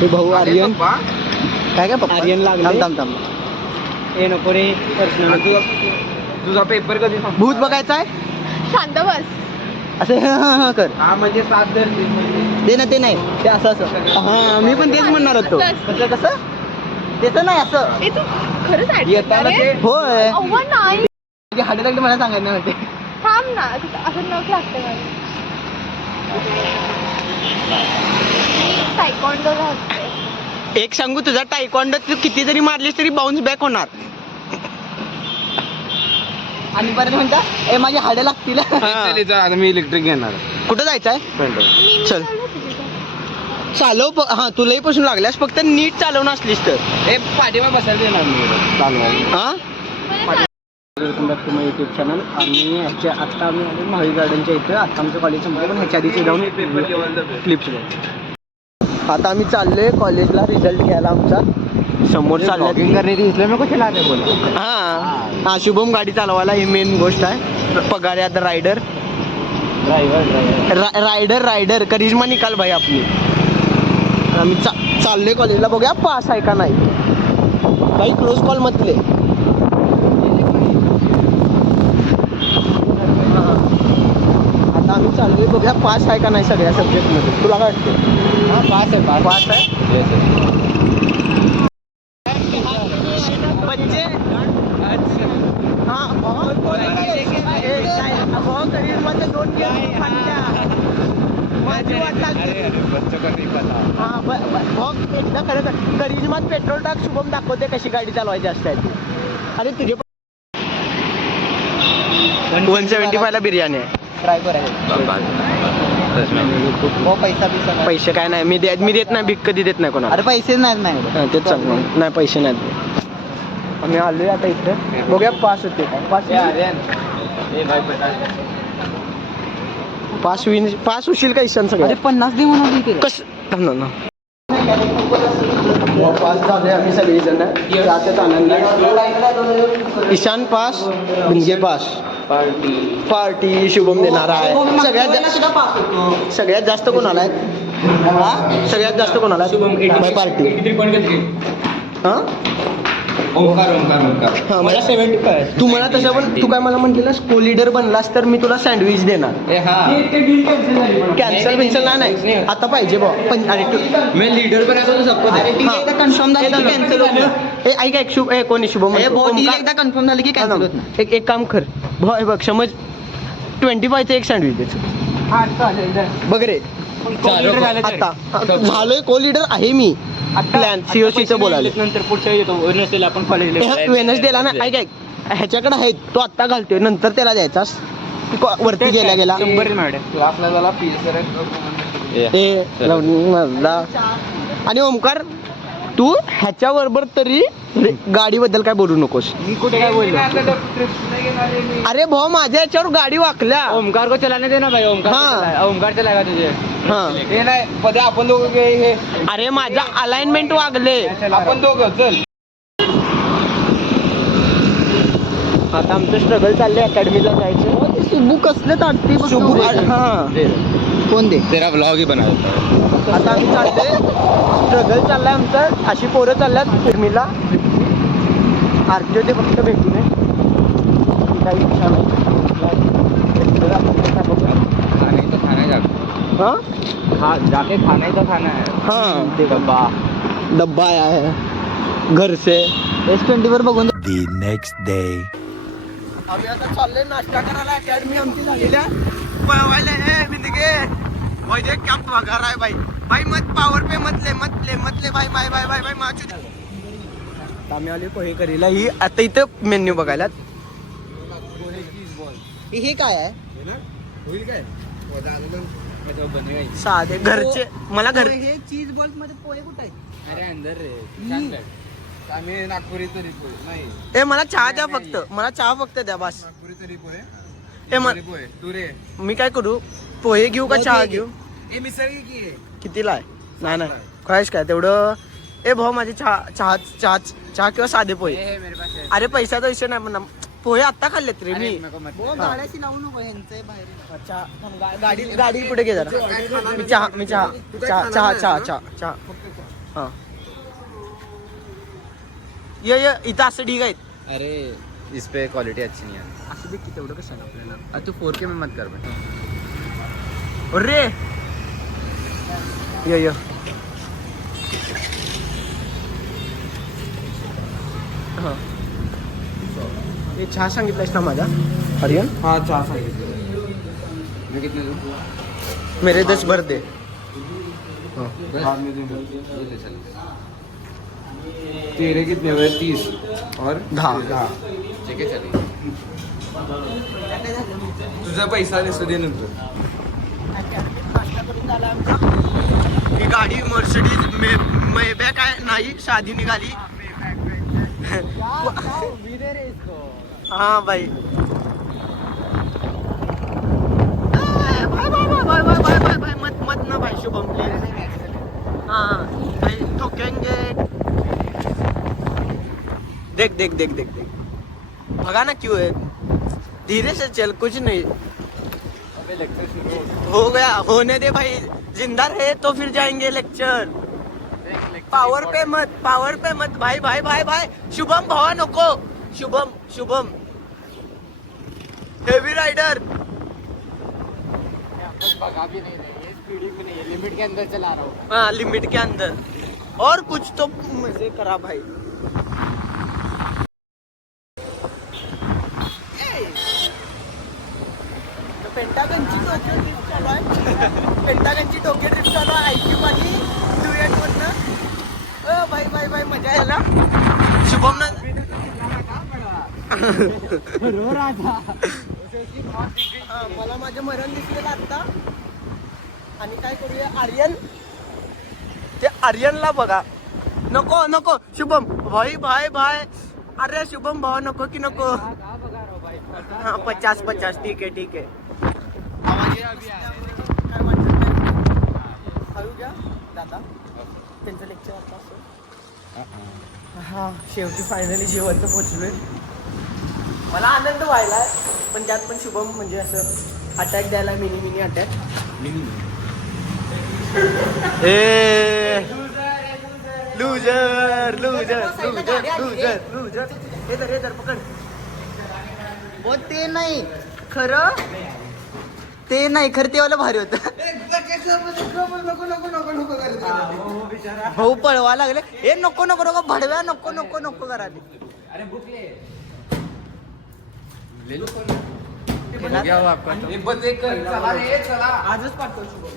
हे भाऊ आर्यन काय पप्पा आर्यन लागला. हे नको रे पर्सनल. तुझा पेपर कधी भूत बघायचा आहे शांत बस. असे कर. हा म्हणजे 7 दर ते ना ते नाही ते असं हा मी पण तेच म्हणणार होतो. कसं कसं त्याचं नाही असं ए तू खरंच येताना ते होय अव्वा नाही हाडे लागले मला सांगायचं नाही म्हणते. थांब ना असं नख लागतं मला. टायकोंडो लागते. एक सांगू तुझा टायकॉन्डो तू किती जरी मारलीस तरी बाउन्स बॅक होणार. आणि परत म्हणता ए माझी हाडे लागतील. आता मी इलेक्ट्रिक घेणार. कुठं जायचं आहे चल चालव. हा तुलाही पासून लागल्यास फक्त नीट चालवणं असलीस तर पाठीमा बसायला देणार मी चालवायला. हा तुम्ही युट्यूब चॅनल आणि ह्याच्या आत्ता आम्ही आलो महावीर गार्डनच्या इथं. आत्ता आमचं कॉलेज संपलं पण ह्याच्या आधीचे जाऊन क्लिप्स बघ. आता आम्ही चाललोय कॉलेजला रिझल्ट घ्यायला आमचा. समोर चाललं हा शुभम गाडी चालवायला ही मेन गोष्ट आहे. पगार आता रायडर रायडर करिश्मा निकाल भाई आपली. आम्ही चाललोय कॉलेजला बघूया पास आहे का नाही. भाई क्लोज कॉल मधले आता आम्ही चाललोय बघूया पास आहे का नाही सगळ्या सब्जेक्टमध्ये. तुला काय वाटतं? हा पास आहे पास आहे. एकदा खरं करिश्मात पेट्रोल टाक शुभम दाखवते कशी गाडी चालवायची असते. अरे तुझे 175 ला बिर्याणी आहे. ट्राय करायचं. पैसे काय नाही मी देत नाही. भीक कधी देत नाही कोणाला. अरे पैसे नाहीत तेच सांग नाही पैसे नाहीत. आम्ही आलोय आता इथं बघूया पास होते काय. पास होशील का ईशान सगळं 50 दे म्हणून कसं पास झाले आम्ही सगळेजण त्याच्यात आनंद. ईशान पास भिंगे पास पार्टी शुभम देणार आहे. सगळ्यात जास्त कोणाला आहे? सगळ्यात जास्त कोणाला आहे पार्टी? हा मला 75. तू मला तसं पण तू काय मला म्हटलेलास को लीडर बनलास तर मी तुला सँडविच देणार. कॅन्सल बिन्सल नाही आता पाहिजे बा. मी लीडर पण कन्फर्म झालं की कॅन्सल होत. ऐक एक शुभ कोणी शुभम एकदा कन्फर्म झालं की कॅन्सल होत नाही. एक काम कर बघ समज 25चं एक सँडविच द्यायचं बघ रे. आता झालोय को लीडर आहे मी. प्लॅन सीओसीचं बोलायला नंतर पुढच्या येतो वेनसडेला आपण कॉलेजला. वेनसडेला ना ऐक ह्याच्याकडे आहे तो आत्ता घालतोय नंतर त्याला द्यायचास वरती गेला 100 मॅडम. क्लासला झाला आणि ओमकार तू ह्याच्या बरोबर तरी गाडीबद्दल काय बोलू नकोस. मी कुठे काय बोललो? अरे भाऊ माझ्या याच्यावर गाडी वाकल्या. ओमकार को चलाने दे ना भाई. ओमकार चलाएगा तुझे. हा हे नाही पदे आपण दोघं हे अरे माझा अलाइनमेंट वागले. आपण दोघं चल. आता आमचं स्ट्रगल चाललंय अकॅडमीला जायचं. शुभू कसले ताटते शुभू. हा कोण दे तेरा ब्लॉग ही बनवायचा. आता आम्ही चाललोय स्ट्रगल चाललाय आमचं. अशी पोरं चालल्यात अकॅडमीला. आरटीओ ते फक्त भेटू नये काही इच्छा नाही. जाके खाना तो खाना है. हाँ ते डब्बा आया है घर से. S20 वर बघून The next day. आम्ही आता चाललोय नाश्ता करायला. अकॅडमी आमची झालेली आहे. पळवायला बिंदगे म्हणजे काम पगार आहे भाई. भाई मत पावर पे मतले भाई बाय बाय बाय बाय माचू. आम्ही आलो पोहे करीला. ही आता इथं मेन्यू बघायला. हे काय आहे? होईल काय साधे घरचे मला घर. हे चीज बॉल्स मध्ये पोहे कुठे आहेत? अरे अंदर रे आम्ही नागपुरी तरी पोहे नाही. ए मला चहा द्या फक्त. मला चहा फक्त द्या बस. नागपुरी तरी पोहे. ए मग पोहे तू रे मी काय करू? पोहे घेऊ का चहा घेऊ? ए मिसळ की आहे कितीला आहे? नाही खायच काय तेवढं. ए भाऊ माझे चहा किंवा साधे पोहे. अरे पैशाचा विषय नाही म्हणा. पोहे आत्ता खाल्लेत रे मी. गाड्याशी लावू नको यांचं बाहेर. गाडी पुढे घे जरा. मी चहा हा ये इथं असं ढीग आहेत. अरे इस पे क्वालिटी अच्छी नहीं है. असं देखील तेवढं कसं आपल्याला. तू 4K में मत कर भाई. अरे ये हा हे चहा सांगितलायस ना माझा आर्यन. हाँ 4 सांगितलं. मैं कितने दूँ? मेरे 10 भर दे. बाद में दूँ. तेरे कितने हुए? 30 और 10. ठीक है चलिए. तुझा पैसा नसतो दे नंतर. ही गाडी मर्सिडीज मेबॅक आहे नाही साधी निघाली. हा भाई भाई मत ना भाई शुभम प्लीज. हाँ भाई ठोकेंगे. देख भगा ना क्यों है. धीरे से चल कुछ नहीं हो गया. होने दे भाई. जिंदा रहे तो फिर जाएंगे लेक्चर. पावर पे मत भाई. शुभम भावा नको. Shubham heavy rider. भगा भी नहीं रही, स्पीडिंग भी नहीं है, लिमिट के अंदर चला रहा हूँ. हाँ लिमिट के अंदर. और कुछ तो मजे करा भाई. पेंटागनची डोके ट्रिप चालू आहे. पेंटागनची डोके ट्रिप चालू आहे. IQ आणि ड्युएट मधनं. भाई मजा यायला. शुभम ना मला माझं मरण दिसलेलं आता. आणि काय करूया आर्यन. ते आर्यनला बघा. नको शुभम भाई. अरे शुभम भावा नको की नको. हा 50 ठीक आहे. काय वाटत नाही. हळू घ्या दादा. त्यांचं लेक्चर आता असं. हा शेवटी फायनली जेवण तर पोचलोय. मला आनंद व्हायला पण त्यात पण शुभम म्हणजे असं अटॅक द्यायला मिनी अटॅक. लुजर हे तर पकड. हो ते नाही खरं ते वाला भारी होतं. भाऊ पळवा लागले. हे नको भडव्या नको करा ते. अरे बुक ले लो. क्या हुआ आपका? एक बंदे कर चला रे चला. आजच पाठव शुभम.